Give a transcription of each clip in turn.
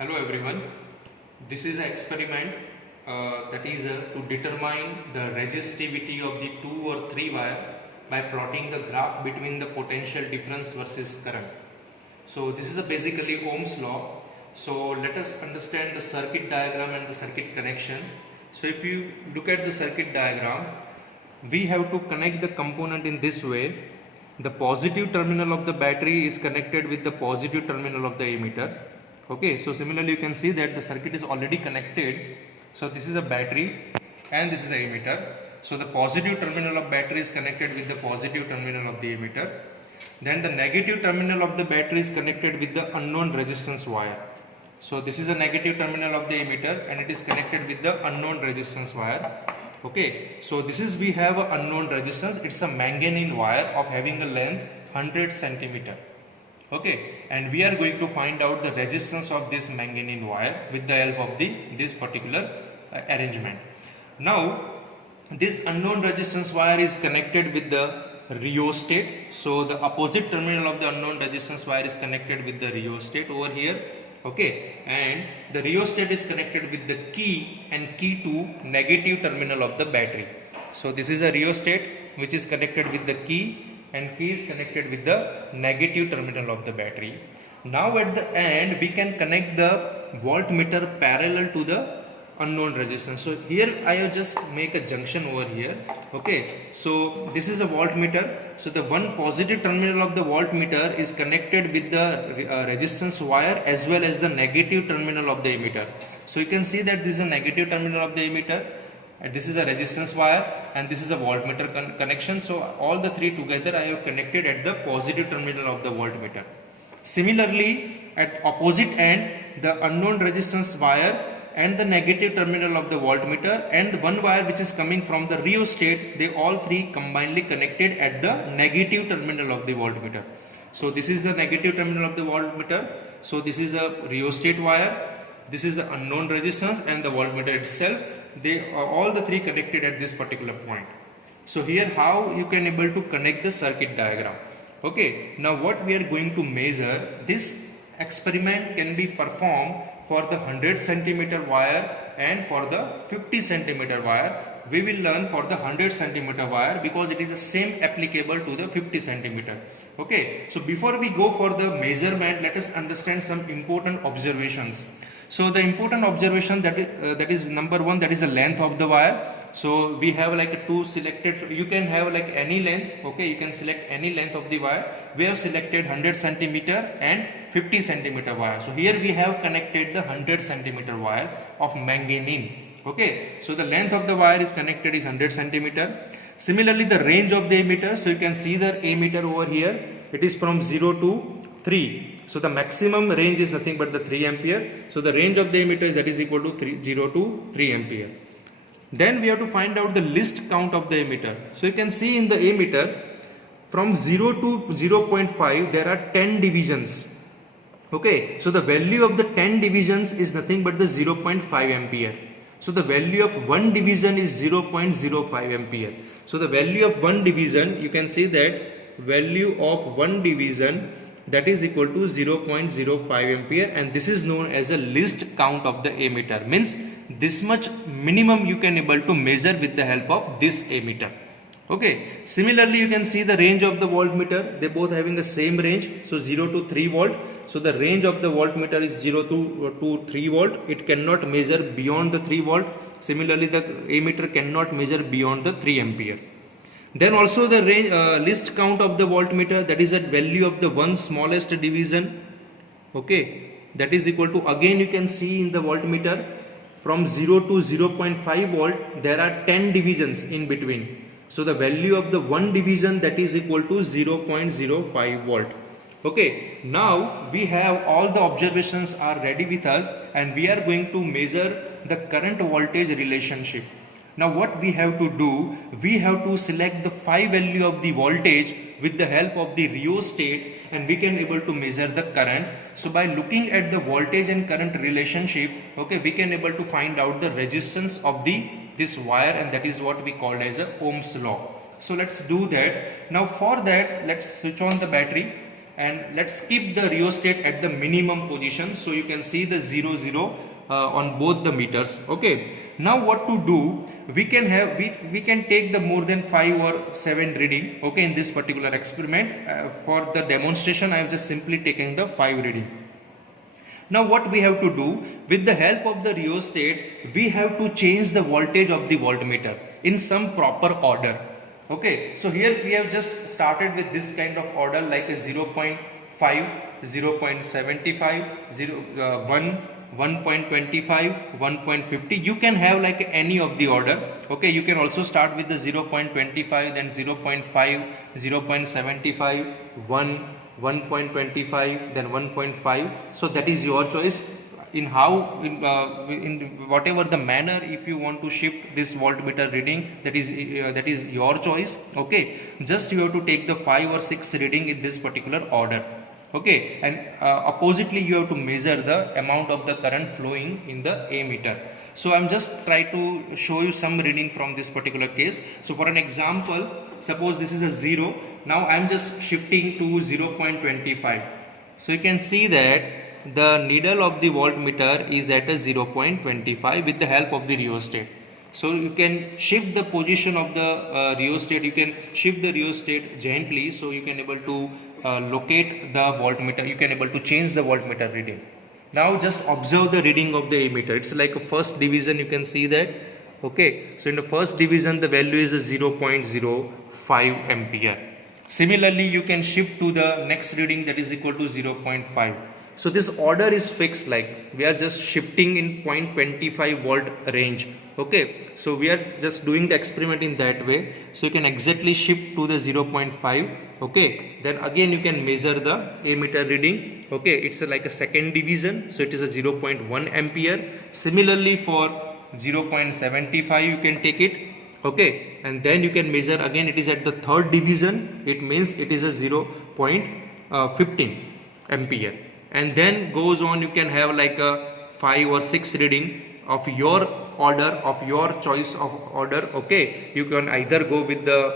Hello everyone, this is an experiment that is to determine the resistivity of the 2 or 3 wire by plotting the graph between the potential difference versus current. So this is basically Ohm's law. So let us understand the circuit diagram and the circuit connection. So if you look at the circuit diagram, we have to connect the component in this way. The positive terminal of the battery is connected with the positive terminal of the emitter. Okay, so similarly you can see that the circuit is already connected. So this is a battery and this is a emitter. So the positive terminal of battery is connected with the positive terminal of the emitter. Then the negative terminal of the battery is connected with the unknown resistance wire. So this is a negative terminal of the emitter and it is connected with the unknown resistance wire. Okay, so this is we have an unknown resistance. It's a manganese wire of having a length 100 centimeter. Okay, and we are going to find out the resistance of this manganese wire with the help of this particular arrangement. Now this unknown resistance wire is connected with the rheostat. So the opposite terminal of the unknown resistance wire is connected with the rheostat over here. Okay, and the rheostat is connected with the key and key to negative terminal of the battery. So this is a rheostat which is connected with the key and key is connected with the negative terminal of the battery. Now at the end we can connect the voltmeter parallel to the unknown resistance. So here I have just make a junction over here. Okay, so this is a voltmeter. So the one positive terminal of the voltmeter is connected with the resistance wire as well as the negative terminal of the emitter. So you can see that this is a negative terminal of the emitter and this is a resistance wire and this is a voltmeter connection. So all the three together I have connected at the positive terminal of the voltmeter. Similarly at opposite end the unknown resistance wire and the negative terminal of the voltmeter and one wire which is coming from the rheostat, they all three combinedly connected at the negative terminal of the voltmeter. So this is the negative terminal of the voltmeter. So this is a rheostat wire, this is the unknown resistance and the voltmeter itself. They are all the three connected at this particular point. So here how you can able to connect the circuit diagram. Okay, now what we are going to measure, this experiment can be performed for the 100 centimeter wire and for the 50 centimeter wire. We will learn for the 100 centimeter wire because it is the same applicable to the 50 centimeter. Okay, so before we go for the measurement, let us understand some important observations. So the important observation that is number one, that is the length of the wire. So we have like two selected, you can have like any length. Okay, you can select any length of the wire. We have selected 100 centimeter and 50 centimeter wire. So here we have connected the 100 centimeter wire of manganese. Okay, so the length of the wire is connected is 100 centimeter. Similarly the range of the emitter, so you can see the emitter over here, it is from 0 to 3. So the maximum range is nothing but the 3 ampere. So the range of the emitter is that is equal to 0 to 3 ampere. Then we have to find out the least count of the emitter. So you can see in the emitter from 0 to 0.5 there are 10 divisions. Okay, so the value of the 10 divisions is nothing but the 0.5 ampere. So the value of one division is 0.05 ampere. So the value of one division, you can see that value of one division that is equal to 0.05 ampere, and this is known as a least count of the emitter. Means this much minimum you can able to measure with the help of this emitter. Okay, similarly you can see the range of the voltmeter, they both having the same range, so 0 to 3 volt. So the range of the voltmeter is 0 to 3 volt. It cannot measure beyond the 3 volt. Similarly the emitter cannot measure beyond the 3 ampere. Then also the range least count of the voltmeter, that is at value of the one smallest division. Okay, that is equal to, again you can see in the voltmeter from 0 to 0.5 volt there are 10 divisions in between. So the value of the one division that is equal to 0.05 volt. Okay, now we have all the observations are ready with us and we are going to measure the current voltage relationship. Now what we have to do, we have to select the phi value of the voltage with the help of the rheostat and we can able to measure the current. So by looking at the voltage and current relationship, okay, we can able to find out the resistance of this wire, and that is what we call as a Ohm's law. So let's do that. Now for that, let's switch on the battery and let's keep the rheostat at the minimum position, so you can see the 0 0 on both the meters. Okay, now what to do, we can take the more than 5 or 7 reading. Okay, in this particular experiment, for the demonstration I am just simply taking the 5 reading. Now what we have to do, with the help of the rheostat, we have to change the voltage of the voltmeter in some proper order. Okay, so here we have just started with this kind of order, like a 0.5, 0.75, 1, 1.25, 1.50. You can have like any of the order. Okay, you can also start with the 0.25, then 0.5, 0.75, 1, 1.25, then 1.5. So that is your choice in how, in whatever the manner, if you want to shift this voltmeter reading, that is your choice. Okay, just you have to take the 5 or 6 reading in this particular order. Okay, and oppositely you have to measure the amount of the current flowing in the ammeter. So I'm just try to show you some reading from this particular case. So for an example, suppose this is a 0. Now I'm just shifting to 0.25. So you can see that the needle of the voltmeter is at a 0.25 with the help of the rheostat. So you can shift the position of the rheostat, you can shift the rheostat gently, so you can able to locate the voltmeter, you can able to change the voltmeter reading. Now just observe the reading of the ammeter. It's like a first division, you can see that. Okay, so in the first division the value is a 0.05 ampere. Similarly, you can shift to the next reading, that is equal to 0.5. So this order is fixed, like we are just shifting in 0.25 volt range. Okay, so we are just doing the experiment in that way. So you can exactly shift to the 0.5. Okay, then again you can measure the ammeter reading. Okay, it's like a second division, so it is a 0.1 ampere. Similarly for 0.75 you can take it. Okay, and then you can measure again, it is at the third division, it means it is a 0.15 ampere, and then goes on, you can have like a 5 or 6 reading of your order, of your choice of order. Okay, you can either go with the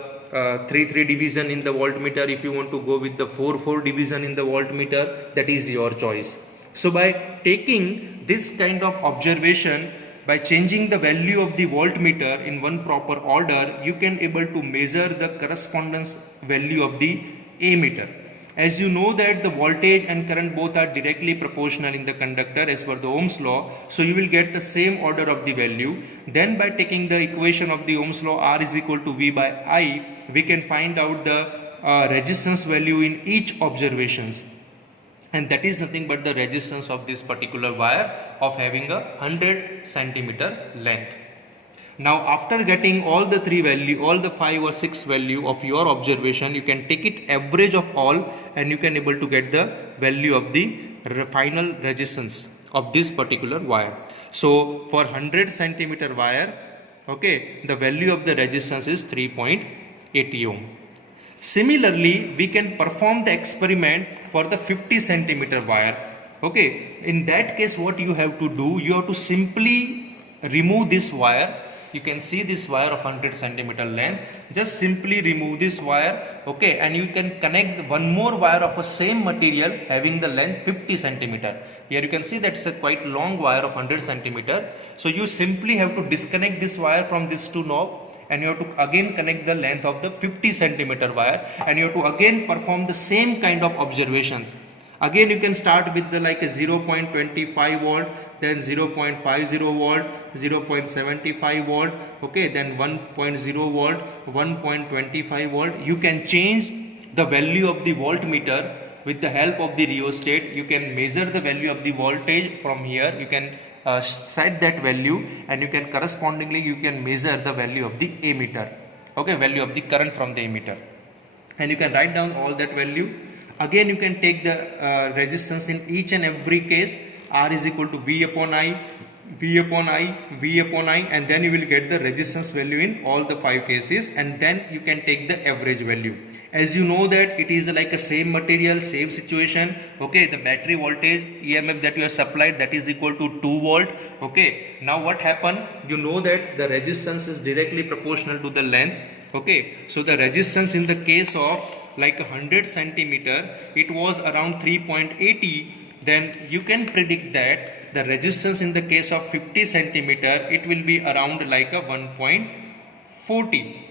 3 division in the voltmeter, if you want to go with the 4 division in the voltmeter, that is your choice. So by taking this kind of observation, by changing the value of the voltmeter in one proper order, you can able to measure the correspondence value of the ammeter. As you know that the voltage and current both are directly proportional in the conductor as per the Ohm's law, so you will get the same order of the value. Then by taking the equation of the Ohm's law, R is equal to V by I, we can find out the resistance value in each observations. And that is nothing but the resistance of this particular wire of having a 100 centimeter length. Now after getting all the 3 value, all the 5 or 6 value of your observation, you can take it average of all and you can able to get the value of the final resistance of this particular wire. So for 100 centimeter wire, okay, the value of the resistance is 3.80 ohm. Similarly, we can perform the experiment for the 50 centimeter wire. Okay, in that case what you have to do, you have to simply remove this wire. You can see this wire of 100 centimeter length, just simply remove this wire. Okay, and you can connect one more wire of the same material having the length 50 centimeter. Here you can see that's a quite long wire of 100 centimeter. So you simply have to disconnect this wire from this 2 knob, and you have to again connect the length of the 50 centimeter wire, and you have to again perform the same kind of observations. Again you can start with the like a 0.25 volt, then 0.50 volt, 0.75 volt, okay, then 1.0 volt, 1.25 volt. You can change the value of the voltmeter with the help of the rheostat. You can measure the value of the voltage from here. You can set that value, and you can correspondingly you can measure the value of the ammeter, okay, value of the current from the ammeter, and you can write down all that value. Again you can take the resistance in each and every case. R is equal to V upon I, V upon I, V upon I, and then you will get the resistance value in all the 5 cases, and then you can take the average value. As you know that it is like a same material, same situation. Okay, the battery voltage EMF that you have supplied, that is equal to 2 volt. Okay, now what happened, you know that the resistance is directly proportional to the length. Okay, so the resistance in the case of like 100 centimeter, it was around 3.80, then you can predict that the resistance in the case of 50 centimeter, it will be around like a 1.40.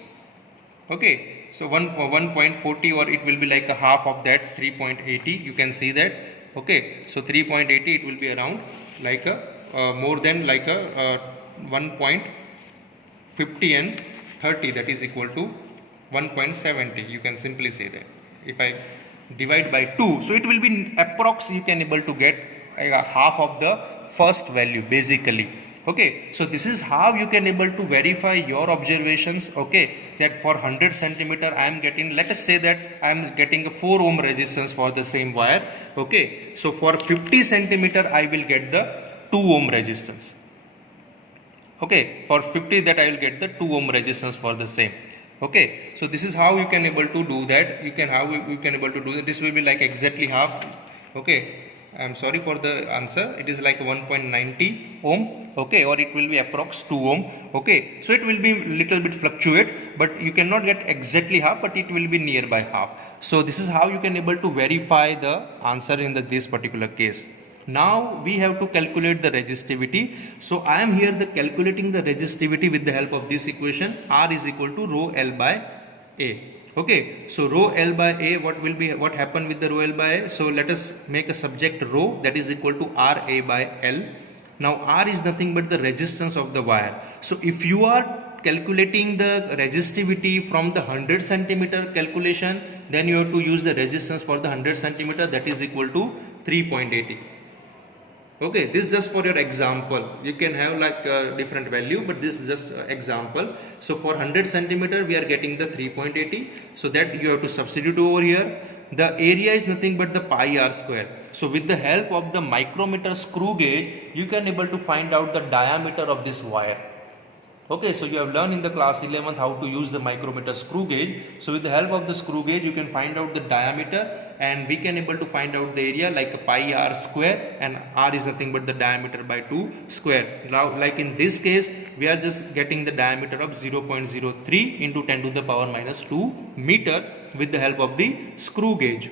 Okay, so 1.40, or it will be like a half of that 3.80. You can see that. Okay, so 3.80, it will be around like a more than like a 1.50 and 30, that is equal to 1.70. You can simply say that. If I divide by 2, so it will be approx, you can able to get half of the first value basically. Okay, so this is how you can able to verify your observations. Okay, that for 100 centimeter I am getting, let us say that I am getting a 4 ohm resistance for the same wire. Okay, so for 50 centimeter I will get the 2 ohm resistance. Okay, for 50 that I will get the 2 ohm resistance for the same. Okay, so this is how you can able to do that. You can able to do that. This will be like exactly half. Okay, I am sorry for the answer. It is like 1.90 ohm. Okay, or it will be approx 2 ohm. Okay, so it will be little bit fluctuate, but you cannot get exactly half, but it will be nearby half. So this is how you can able to verify the answer in this particular case. Now we have to calculate the resistivity. So I am here calculating the resistivity with the help of this equation. R is equal to rho L by A. Okay, so rho L by A, what happen with the rho L by A? So let us make a subject rho, that is equal to RA by L. Now R is nothing but the resistance of the wire. So if you are calculating the resistivity from the 100 centimeter calculation, then you have to use the resistance for the 100 centimeter, that is equal to 3.80. Okay, this is just for your example. You can have like a different value, but this is just example. So for 100 centimeter we are getting the 3.80. So that you have to substitute over here. The area is nothing but the pi r square. So with the help of the micrometer screw gauge, you can able to find out the diameter of this wire. Okay, so you have learned in the class 11th how to use the micrometer screw gauge. So with the help of the screw gauge, you can find out the diameter, and we can able to find out the area like a pi r square, and r is nothing but the diameter by 2 square. Now like in this case, we are just getting the diameter of 0.03 into 10 to the power minus 2 meter with the help of the screw gauge.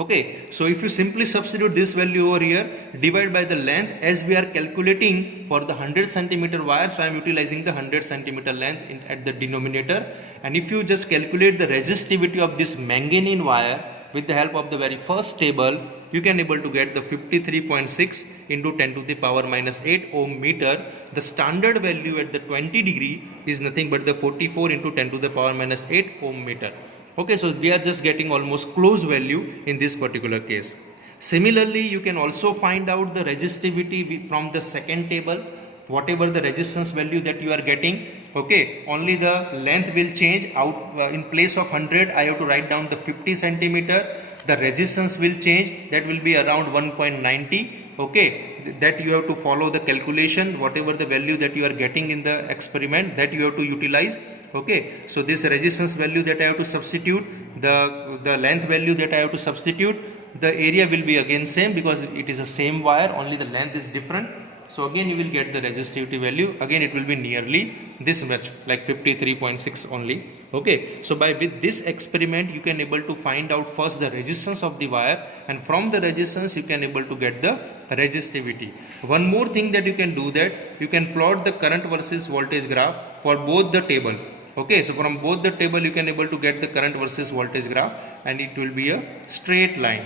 Okay, so if you simply substitute this value over here, divide by the length, as we are calculating for the 100 centimeter wire, so I am utilizing the 100 centimeter length at the denominator. And if you just calculate the resistivity of this manganese wire with the help of the very first table, you can able to get the 53.6 into 10 to the power minus 8 ohm meter. The standard value at the 20 degree is nothing but the 44 into 10 to the power minus 8 ohm meter. Okay, so we are just getting almost close value in this particular case. Similarly, you can also find out the resistivity from the second table. Whatever the resistance value that you are getting, okay, only the length will change. Out in place of 100, I have to write down the 50 centimeter. The resistance will change, that will be around 1.90. okay, that you have to follow the calculation, whatever the value that you are getting in the experiment, that you have to utilize. Okay, so this resistance value that I have to substitute, the length value that I have to substitute, the area will be again same because it is a same wire, only the length is different. So again you will get the resistivity value, again it will be nearly this much, like 53.6 only. Okay, so with this experiment you can able to find out first the resistance of the wire, and from the resistance you can able to get the resistivity. One more thing that you can do, that you can plot the current versus voltage graph for both the table. Okay, so from both the table you can able to get the current versus voltage graph, and it will be a straight line.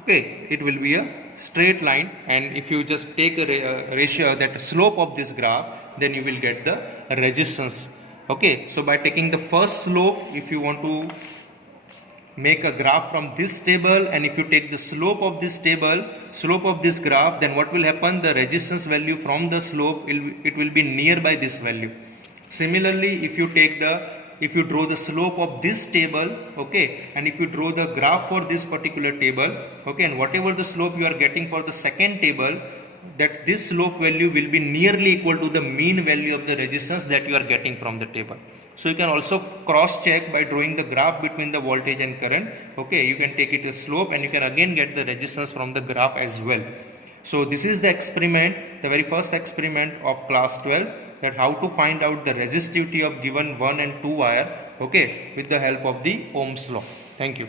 Okay, it will be a straight line, and if you just take a ratio, that slope of this graph, then you will get the resistance. Okay, so by taking the first slope, if you want to make a graph from this table, and if you take the slope of this table, slope of this graph, then what will happen? The resistance value from the slope, it will be nearby this value. Similarly, if you draw the slope of this table, okay, and if you draw the graph for this particular table, okay, and whatever the slope you are getting for the second table, that this slope value will be nearly equal to the mean value of the resistance that you are getting from the table. So you can also cross check by drawing the graph between the voltage and current. Okay, you can take it as slope, and you can again get the resistance from the graph as well. So this is the experiment, the very first experiment of class 12, that how to find out the resistivity of given 1 and 2 wire okay, with the help of the Ohm's law. Thank you.